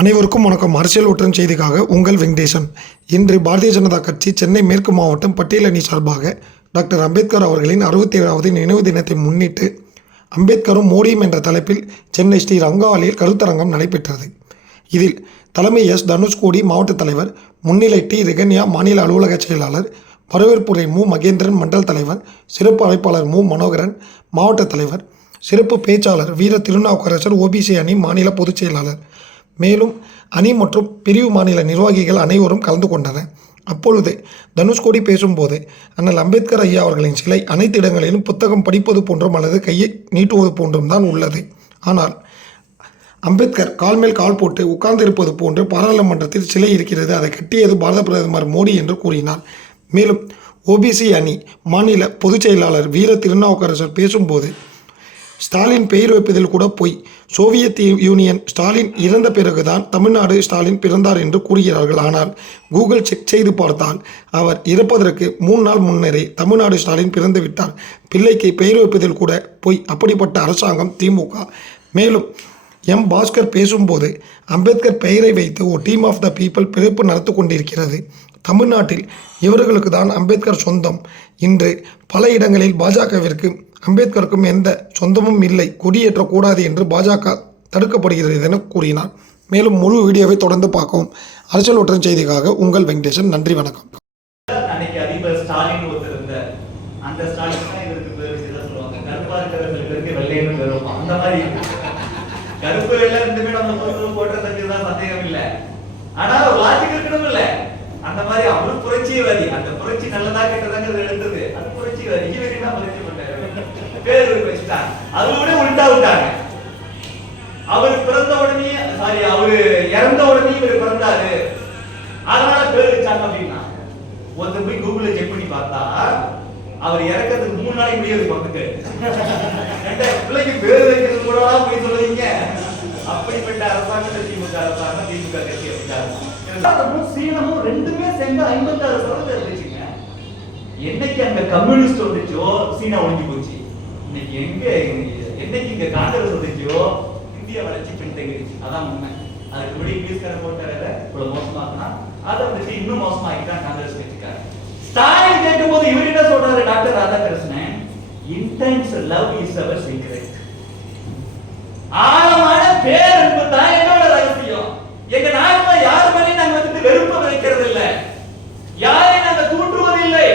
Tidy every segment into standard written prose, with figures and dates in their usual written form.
அனைவருக்கும் வணக்கம். அரசியல் ஒற்றன் செய்திக்காக உங்கள் வெங்கடேசன். இன்று பாரதிய ஜனதா கட்சி சென்னை மேற்கு மாவட்டம் பட்டியலணி சார்பாக டாக்டர் அம்பேத்கர் அவர்களின் 67வது நினைவு தினத்தை முன்னிட்டு அம்பேத்கரும் மோடியும் என்ற தலைப்பில் சென்னை ஸ்ரீ ரங்காலில் கருத்தரங்கம் நடைபெற்றது. இதில் தலைமை எஸ் தனுஷ்கோடி மாவட்ட தலைவர், முன்னிலை டி ரிகன்யா மாநில அலுவலக செயலாளர், வரவேற்புரை மு மகேந்திரன் மண்டல் தலைவர், சிறப்பு அழைப்பாளர் மு மனோகரன் மாவட்ட தலைவர், சிறப்பு பேச்சாளர் வீர திருநாவுக்கரசர் ஓபிசி அணி மாநில பொதுச் செயலாளர், மேலும் அணி மற்றும் பிரிவு மாநில நிர்வாகிகள் அனைவரும் கலந்து கொண்டனர். அப்பொழுது தனுஷ்கோடி பேசும்போது, அண்ணல் அம்பேத்கர் ஐயா அவர்களின் சிலை அனைத்து இடங்களிலும் புத்தகம் படிப்பது போன்றும் அல்லது கையை நீட்டுவது போன்றும் தான் உள்ளது. ஆனால் அம்பேத்கர் கால் மேல் கால் போட்டு உட்கார்ந்திருப்பது போன்று பாராளுமன்றத்தில் சிலை இருக்கிறது. அதை கட்டியது பாரத பிரதமர் மோடி என்று கூறினார். மேலும் ஓபிசி அணி மாநில பொதுச் செயலாளர் வீர திருநாவுக்கரசர் பேசும்போது, ஸ்டாலின் பெயர் வைப்பதில் கூட போய் சோவியத் யூனியன் ஸ்டாலின் இறந்த பிறகுதான் தமிழ்நாடு ஸ்டாலின் பிறந்தார் என்று கூறுகிறார்கள். ஆனால் கூகுள் செக் செய்து பார்த்தால் அவர் இறப்பதற்கு 3 நாள் முன்னரே தமிழ்நாடு ஸ்டாலின் பிறந்து விட்டார். பிள்ளைக்கு பெயர் வைப்பதில் கூட போய் அப்படிப்பட்ட அரசாங்கம் திமுக. மேலும் எம் பாஸ்கர் பேசும்போது, அம்பேத்கர் பெயரை வைத்து ஒரு டீம் ஆஃப் த பீப்பிள் பிறப்பு நடத்தி கொண்டிருக்கிறது. தமிழ்நாட்டில் இவர்களுக்கு தான் அம்பேத்கர் சொந்தம். இன்று பல இடங்களில் பாஜகவிற்கு அம்பேத்கருக்கும் எந்த சொந்தமும் இல்லை, கொடியேற்றக்கூடாது என்று பாஜக தடுக்கப்படுகிறது என கூறினார். மேலும் முழு வீடியோவை தொடர்ந்து பார்க்கவும். அரசியல் ஒற்றன் செய்திக்காக உங்கள் வெங்கடேசன். நன்றி, வணக்கம். அந்த மாதிரி அவரு புரட்சியவாதி. அந்த புரட்சி நல்லதா கெட்டதாங்க எழுந்தது. அது புரட்சியவாதி. இவருக்குன்னா புரட்சி பண்ணாரு, பேர் வச்சுட்டாங்க. அது கூட உள்டா விட்டாங்க. அவர் பிறந்த உடனே அவரு இறந்த உடனே இவர் பிறந்தாரு, அதனால பேர் வச்சாங்க அப்படின்னா, ஒருத்தர் போய் கூகுள்ல செக் பண்ணி பார்த்தா அவர் இறக்கிறதுக்கு 3 நாளைக்கு முடியாது பிறந்துட்டு. பிள்ளைக்கு பேர் வைக்கிறது கூட போய் சொல்லுவீங்க. அப்படிப்பட்ட அரசாங்கத்தை திமுக அரசாங்கம், திமுக கட்சி அப்படின்னா சீனமும் ரெண்டுமே சேர்ந்து 56% இருந்துச்சுங்க. என்னைக்கு அந்த கம்யூனிஸ்ட் வந்துச்சோ சீனா ஒழிஞ்சு போச்சு. இன்னைக்கு என்னைக்கு இங்க காங்கிரஸ் வந்துச்சோ இந்தியா வளர்ச்சி பின்தங்கிடுச்சு. அதான் உண்மை. அதுக்கு முன்னாடி இங்கிலீஷ்காரன் போட்டார இவ்வளவு மோசமாக்குனா அதை வந்துட்டு இன்னும் மோசமாக்கிட்டான் காங்கிரஸ் கட்சிக்காரன். ஸ்டாலின் கேட்கும் போது இவர் என்ன சொல்றாரு, doctor Radhakrishnan, intense love is our secret. ஆழமான பேரன்பு தான் என்னோட ரகசியம். எங்க நாட்டுல யார் மேலே நாங்க வந்து வெறுப்பை விதைக்கிறது இல்ல, யாரை நாங்க தூண்டுவது இல்லை.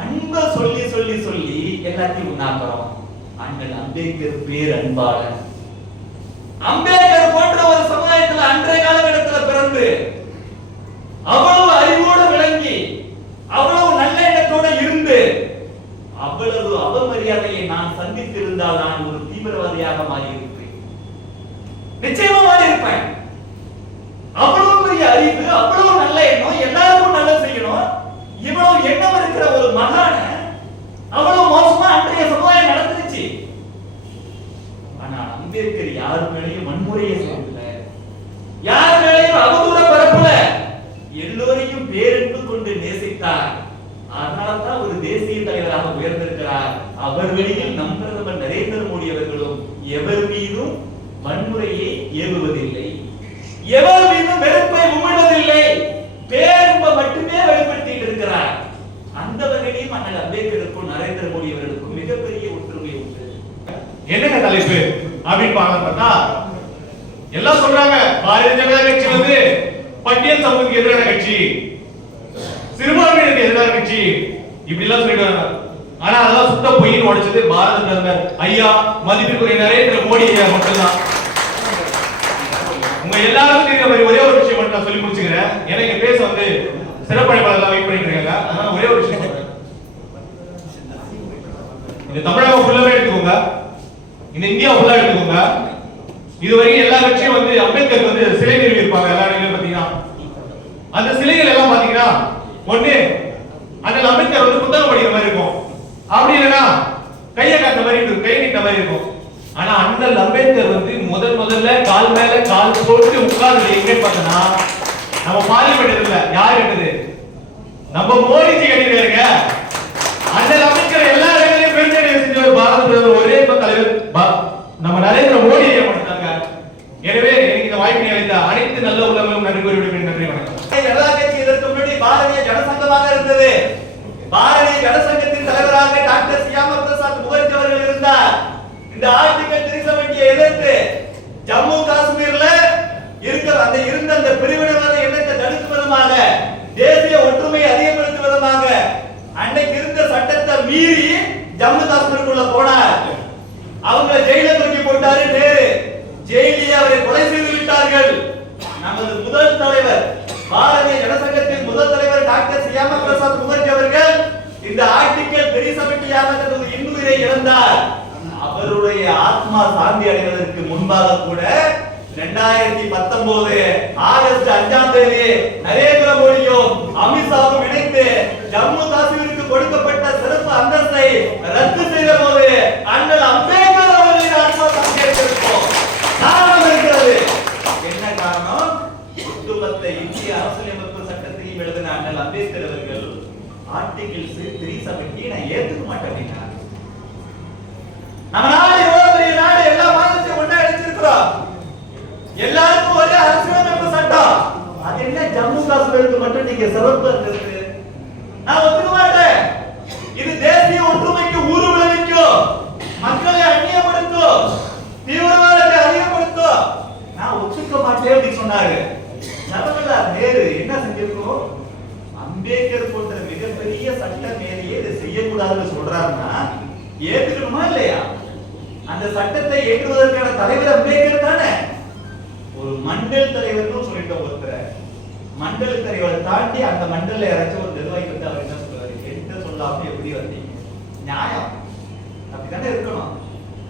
அன்பை சொல்லி சொல்லி சொல்லி எல்லாத்தையும் உண்டாக்குறோம். அண்ணல் அம்பேத்கர் பேர் அன்பாளன். அம்பேத்கர் போன்ற ஒரு சமுதாயத்துல அன்றைய காலகட்டத்தில் பிறந்து அவ்வளவு அறிவோடு விளங்கி அவ்வளவு நல்ல எண்ணத்தோட இருந்து அவ்வளவு அவமரியாதையை நான் சந்தித்திருந்தால் நான் ஒரு தீவிரவாதியாக மாறி இருப்பேன். நிச்சயமா மாறி இருப்பேன். அவ்வளவு பெரிய அறிவு, அவ்வளவு நல்ல எண்ணம், எல்லாருக்கும் நல்லது செய்யணும், இவ்வளவு எண்ணம் இருக்கிற ஒரு மகான அவ்வளவு மோசமா அன்றைய சமுதாயம் நடந்துருச்சு. ஆனா அம்பேத்கர் யாரு மேலேயும் வன்முறையை செய்யல, யாரு மேலேயும் அவதூற பரப்பல, எல்லோரையும் பேரன்பு கொண்டு நேசித்தார். அதனால்தான் ஒரு தேசிய தலைவராக உயர்ந்திருக்கிறார். அவர் வெளியில் நம் பிரதமர் நரேந்திர மோடி அவர்களும் எவர் மீதும் வன்முறையை ஏவுவதில்லை, எவர் மீதும் வெறுப்பை உமிழ்வதில்லை, பேரன்பை மட்டுமே வெளிப்படுத்திட்டு இருக்கிறார். அந்த வகையிலும் அண்ணல் அம்பேத்கருக்கும் நரேந்திர மோடி அவர்களுக்கும் மிகப்பெரிய ஒற்றுமை உண்டு. என்னங்க தலைப்பு அப்படின்னு பார்த்தா எல்லாம் சொல்றாங்க, பாரதிய ஜனதா கட்சி வந்து பட்டியல் சமூகத்துக்கு எதிரான கட்சி, சிறுபான்மையினருக்கு எதிரான கட்சி, இப்படி எல்லாம் சொல்லிடுறாங்க. ஆனா அதெல்லாம் சுத்த பொய்ன்னு உடைச்சது பாரத பிரதமர் ஐயா மதிப்பிற்குரிய நரேந்திர மோடி ஐயா மட்டும்தான். உங்க எல்லாருக்கும் தெரியுற மாதிரி ஒரே ஒரு விஷயம் மட்டும் நான் சொல்லி முடிச்சுக்கிறேன். ஏன்னா இங்க பேச வந்து சிறப்பழைப்பாளர் வெயிட் பண்ணிட்டு இருக்காங்க. அதனால ஒரே ஒரு விஷயம் சொல்றேன். இந்த தமிழகம் ஃபுல்லாவே எடுத்துக்கோங்க, இந்த இந்தியா ஃபுல்லா எடுத்துக்கோங்க. இதுவரைக்கும் எல்லா கட்சியும் வந்து அம்பேத்கர் வந்து சிலை நிறுவி இருப்பாங்க. எல்லா இடங்களும் பாத்தீங்கன்னா அந்த சிலைகள் எல்லாம் பாத்தீங்கன்னா ஒண்ணு அந்த அம்பேத்கர் வந்து புத்தகம் படிக்கிற மாதிரி இருக்கும், அப்படி இல்லைன்னா கையை காட்டுற மாதிரி இருக்கும், கை நீட்ட மாதிரி இருக்கும். ஆனா அண்ணல் அம்பேத்கர் வந்து முதல்ல கால் மேல கால் போட்டு உட்கார்ந்து எங்கன்னு பார்த்தனா நம்ம பார்லிமெண்ட் இல்ல, யாரு கட்டுது? நம்ம மோடிஜி கட்டிருக்காருங்க. அண்ணல் அம்பேத்கர் எல்லா இடங்களையும் பெருந்தடை செஞ்ச ஒரு பாரத பிரதமர் ஒரே தலைவர் நம்ம நரேந்திர மோடி ஐயா மட்டும்தாங்க. எனவே எனக்கு இந்த வாய்ப்பினை அளித்த அனைத்து அனைத்து நல்ல உள்ளங்களும் நன்றி கூறிவிடுகிறேன். நன்றி, வணக்கம். எல்லா கட்சி இதற்கு முன்னாடி பாரதிய ஜனசங்கமாக இருந்தது. பாரதிய ஜனசங்கத்தின் தலைவராக டாக்டர் சியாமா பிரசாத் முகர்ஜி அவர்கள் இருந்தார். இந்த ஆர்டிகல் 370 எதிர்த்து ஜம்மு காஷ்மீர்ல இருந்த அந்த பிரிவினைவாத எண்ணத்தை தடுக்கும் விதமாக, தேசிய ஒற்றுமையை அதிகப்படுத்தும் விதமாக அன்னைக்கு இருந்த சட்டத்தை மீறி ஜம்மு காஷ்மீருக்குள்ள போனார். அவங்க ஜெயில தூக்கி போட்டாரு நேரு. ஜெயிலில் அவரை கொலை செய்து விட்டார்கள். நமது முதல் தலைவர், பாரதிய ஜனசங்கத்தின் முதல் தலைவர் டாக்டர் சியாமா பிரசாத் முகர்ஜி அவர்கள் இந்த ஆர்டிகல் 370 இன்னுயிரை இழந்தார். அவருடைய ஆத்மா சாந்தி அடைவதற்கு முன்பாக கூட 2019 ஆகஸ்ட் 5ஆம் தேதி நரேந்திர மோடியும் அமித்ஷாவும் இணைந்து ஜம்மு காஷ்மீருக்கு கொடுக்கப்பட்ட சிறப்பு அந்தஸ்தை ரத்து செய்த போது அண்ணல் அம்பேத்கர் அவர்களின் ஆத்மா சாந்தி அடைந்திருக்கும். காரணம் இருக்கிறது. என்ன காரணம்? ஒட்டுமொத்த இந்திய அரசியலமைப்பு சட்டத்தையும் எழுதின அண்ணல் அம்பேத்கர் அவர்கள் ஆர்டிகிள் 370 நான் ஏத்துக்க மாட்டேன். நம்ம நாடு எவ்வளவு பெரிய நாடு, எல்லா மாநிலத்தையும் ஒண்ணா அழைச்சிருக்கிறோம். எல்லாருக்கும் ஒரே அரசியலமைப்பு சட்டம். அது என்ன ஜம்மு காஷ்மீருக்கு மட்டும் நீங்க சிறப்பு இருக்கு? நான் ஒத்துக்க மாட்டேன். இது தேசிய ஒற்றுமைக்கு ஊறு விளைவிக்கும், மக்களை அந்நியப்படுத்தும், தீவிரவாதத்தை அதிகப்படுத்தும். நான் ஒத்துக்க மாட்டேன் அப்படின்னு சொன்னாரு. ஜவஹர்லால் நேரு என்ன செஞ்சிருக்கோம்? அம்பேத்கர் போன்ற மிகப்பெரிய சட்ட மேலேயே இதை செய்யக்கூடாதுன்னு சொல்றாருன்னா ஏத்துக்கணுமா இல்லையா? அந்த சட்டத்தை ஏற்றுவதற்கான தலைவர் அம்பேத்கர் தானே. ஒரு மண்டல் தலைவர்னு சொல்லிட்டோம். ஒருத்தர் மண்டல் தலைவரை தாண்டி அந்த மண்டல யாராச்சும் ஒரு நிர்வாகி வந்து அவர் என்ன சொல்றாரு? என்கிட்ட சொல்லாம எப்படி வந்தீங்க? நியாயம் அப்படித்தானே இருக்கணும்.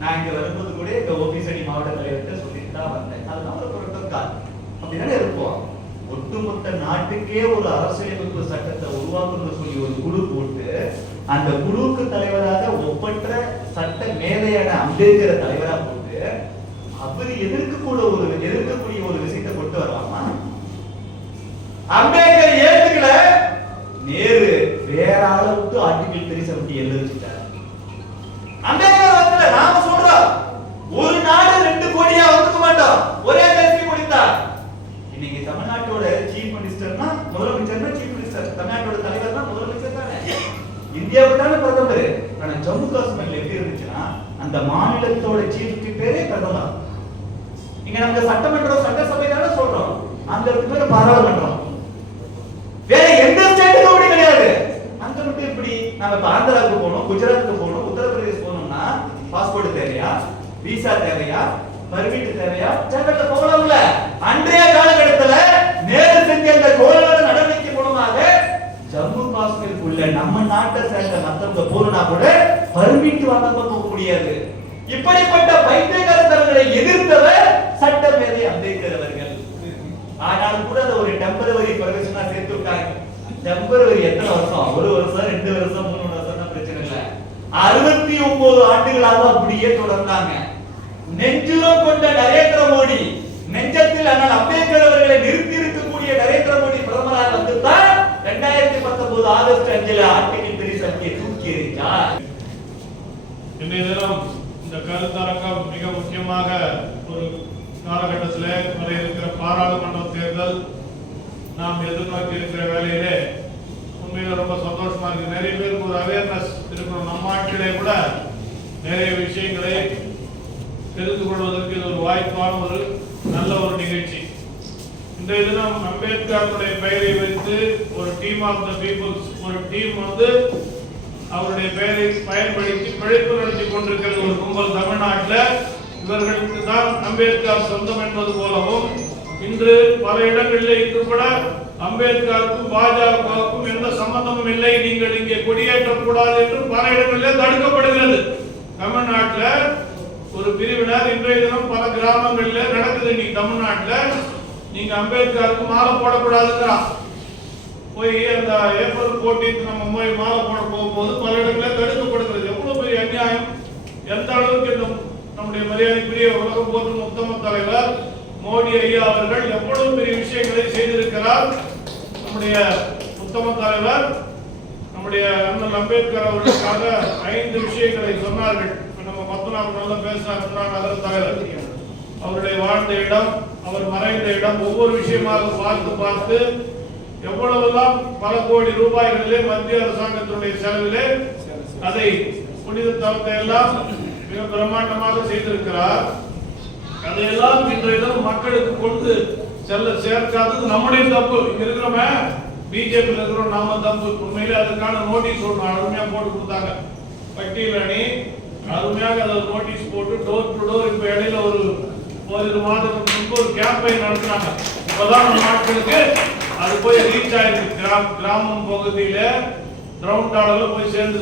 நான் இங்க வரும்போது கூட இந்த ஓபிசடி மாவட்ட தலைவர்கிட்ட சொல்லிட்டு தான் வந்தேன். அதுதான் ஒரு புரோட்டோகால். அப்படித்தானே இருப்போம். ஒட்டுமொத்த நாட்டுக்கே ஒரு அரசியலமைப்பு சட்டத்தை உருவாக்கணும்னு சொல்லி ஒரு குழு போட்டு அந்த குழுவுக்கு தலைவராக ஒப்பற்ற சட்ட மேதையான அம்பேத்கரை தலைவரா போட்டு அவர் எதிர்க்கக்கூடிய ஒரு விஷயத்தை கொண்டு வரலாமா? அம்பேத்கர் ஏத்துக்கல, நேரு வேற அளவுக்கு ஆர்டிகல் 370 எழுதிட்டார். அம்பேத்கர் வந்து நாம சொல்றோம் ஒரு நாடு 2 கோடியா ஒதுக்க மாட்டோம், ஒரே தேசிய முடித்தார். இன்னைக்கு தமிழ்நாட்டோட சீஃப் மினிஸ்டர்னா முதலமைச்சர்னா சீஃப் மினிஸ்டர், தமிழ்நாட்டோட தலைவர்னா முதலமைச்சர் தானே, இந்தியாவுக்கு தானே பிரதமர். ஆனா ஜம்மு காஷ்மீர்ல எப்படி இருந்துச்சுன்னா அந்த மாநிலத்தோட சீஃப்க்கு பேரே பிரதமர். இங்க நம்ம சட்டமன்றம் சட்டசபை தானே சொல்றோம், அந்த பேரு பாராளுமன்றம். வேற எந்த ஸ்டேட்டுக்கும் அப்படி கிடையாது. அங்க மட்டும் இப்படி நம்ம இப்ப ஆந்திராவுக்கு போகணும், குஜராத்துக்கு போகணும், உத்தரப்பிரதேஷ் போகணும்னா பாஸ்போர்ட் தேவையா, விசா தேவையா, பர்மிட் தேவையா? தேவையில்ல, போகலாம்ல. அன்றைய காலகட்டத்துல நேரு செஞ்ச அந்த கோலோட நடவடிக்கை மூலமாக ஜம்மு காஷ்மீருக்குள்ள நம்ம நாட்டை சேர்ந்த மத்தவங்க போறனா கூட பர்மிட் வாங்காம போக முடியாது. இப்படிப்பட்ட பைத்தியக்காரத்தனங்களை எதிர்த்தவர் சட்டமேதை அம்பேத்கர் அவர்கள். ஆனாலும் கூட அதை ஒரு டெம்பரவரி பர்மிஷனா சேர்த்து விட்டாங்க. டெம்பரவரி எத்தனை வருஷம்? 1 வருஷம், 2 வருஷம், 3 வருஷம் பிரச்சனை இல்ல. 69 ஆண்டுகளாக அப்படியே தொடர்ந்தாங்க. நெஞ்சுரம் கொண்ட நரேந்திர மோடி, நெஞ்சத்தில் அண்ணல் அம்பேத்கர் அவர்களை நிறுத்தி இருக்கக்கூடிய நரேந்திர மோடி பிரதமராக வந்துதான் 2019 ஆகஸ்ட் 5 ஆர்டிகல் 370 தூக்கி எறிஞ்சார். இன்றைய தினம் இந்த கருத்தரங்கம் மிக முக்கியமாக ஒரு காலகட்டத்தில் வர இருக்கிற பாராளுமன்ற தேர்தல் நாம் எதிர்நோக்கி இருக்கிற வேலையிலே உண்மையில ரொம்ப சந்தோஷமா இருக்கு. நிறைய பேருக்கு ஒரு அவேர்னஸ் இருக்கணும். நம்ம நாட்டிலே கூட நிறைய விஷயங்களை தெரிந்து கொள்வதற்கு இது ஒரு வாய்ப்பான ஒரு நல்ல ஒரு நிகழ்ச்சி. இன்றைய தினம் அம்பேத்கருடைய பெயரை வைத்து ஒரு டீம் ஆஃப் த பீப்புள்ஸ், ஒரு டீம் வந்து அவருடைய பெயரை பயன்படுத்தி பிழைப்பு நடத்தி கொண்டிருக்கிறது ஒரு கும்பல் தமிழ்நாட்டில். இவர்களுக்கு தான் அம்பேத்கர் சொந்தம் என்பது போலவும் இன்று பல இடங்களில் இன்று கூட அம்பேத்கருக்கும் பாஜகவுக்கும் எந்த சம்பந்தமும் இல்லை, நீங்கள் இங்கே கொடியேற்றக்கூடாது என்று பல இடங்களில் தடுக்கப்படுகிறது. தமிழ்நாட்டில் ஒரு பிரிவினர் இன்றைய தினம் பல கிராமங்களில் நடக்குது. இன்னைக்கு தமிழ்நாட்டில் நீங்க அம்பேத்கருக்கு மாலை போடக்கூடாதுங்கிறான். போய் அந்த ஏப்ரல் 14 நம்ம போய் மாலை போட போகும்போது பல இடங்களில் தடுக்கப்படுகிறது. எவ்வளவு பெரிய அநியாயம்! எந்த அளவுக்கு இந்த நம்முடைய மரியாதைக்குரிய உலகம் போற்றும் உத்தம தலைவர் மோடி ஐயா அவர்கள் எவ்வளவு பெரிய விஷயங்களை செய்திருக்கிறார். நம்முடைய உத்தம தலைவர் நம்முடைய அண்ணல் அம்பேத்கர் அவர்களுக்காக 5 விஷயங்களை சொன்னார்கள். நம்ம 10 நாள் நல்லா பேசினார் நகர தலைவர். அவருடைய வாழ்ந்த இடம், அவர் மறைந்த இடம் ஒவ்வொரு விஷயமாக பார்த்து எவ்வளவெல்லாம் பல கோடி ரூபாய்களிலே மத்திய அரசாங்கத்தினுடைய செலவிலே அதை புனித தலத்தை எல்லாம் மிக பிரம்மாண்டமாக செய்திருக்கிறார். அதையெல்லாம் இன்றைய தினம் மக்களுக்கு கொண்டு செல்ல சேர்க்காதது நம்முடைய தப்பு. இங்க இருக்கிறோமே பிஜேபி இருக்கிறோம் நாம தப்பு. உண்மையிலே அதுக்கான நோட்டீஸ் ஒன்று அருமையா போட்டு கொடுத்தாங்க. பட்டியல் அணி அருமையாக அதை நோட்டீஸ் போட்டு டோர் டு டோர் இப்ப இடையில ஒரு மாதத்துக்கு முன்பு ஒரு கேம்பெயின் நடத்தினாங்க. இப்பதான் நம்ம நாட்களுக்கு அது போய் ரீச் ஆயிருக்கு. கிராமம் பகுதியில கிரவுண்ட் ஆர்டர்ல போய் சேர்ந்து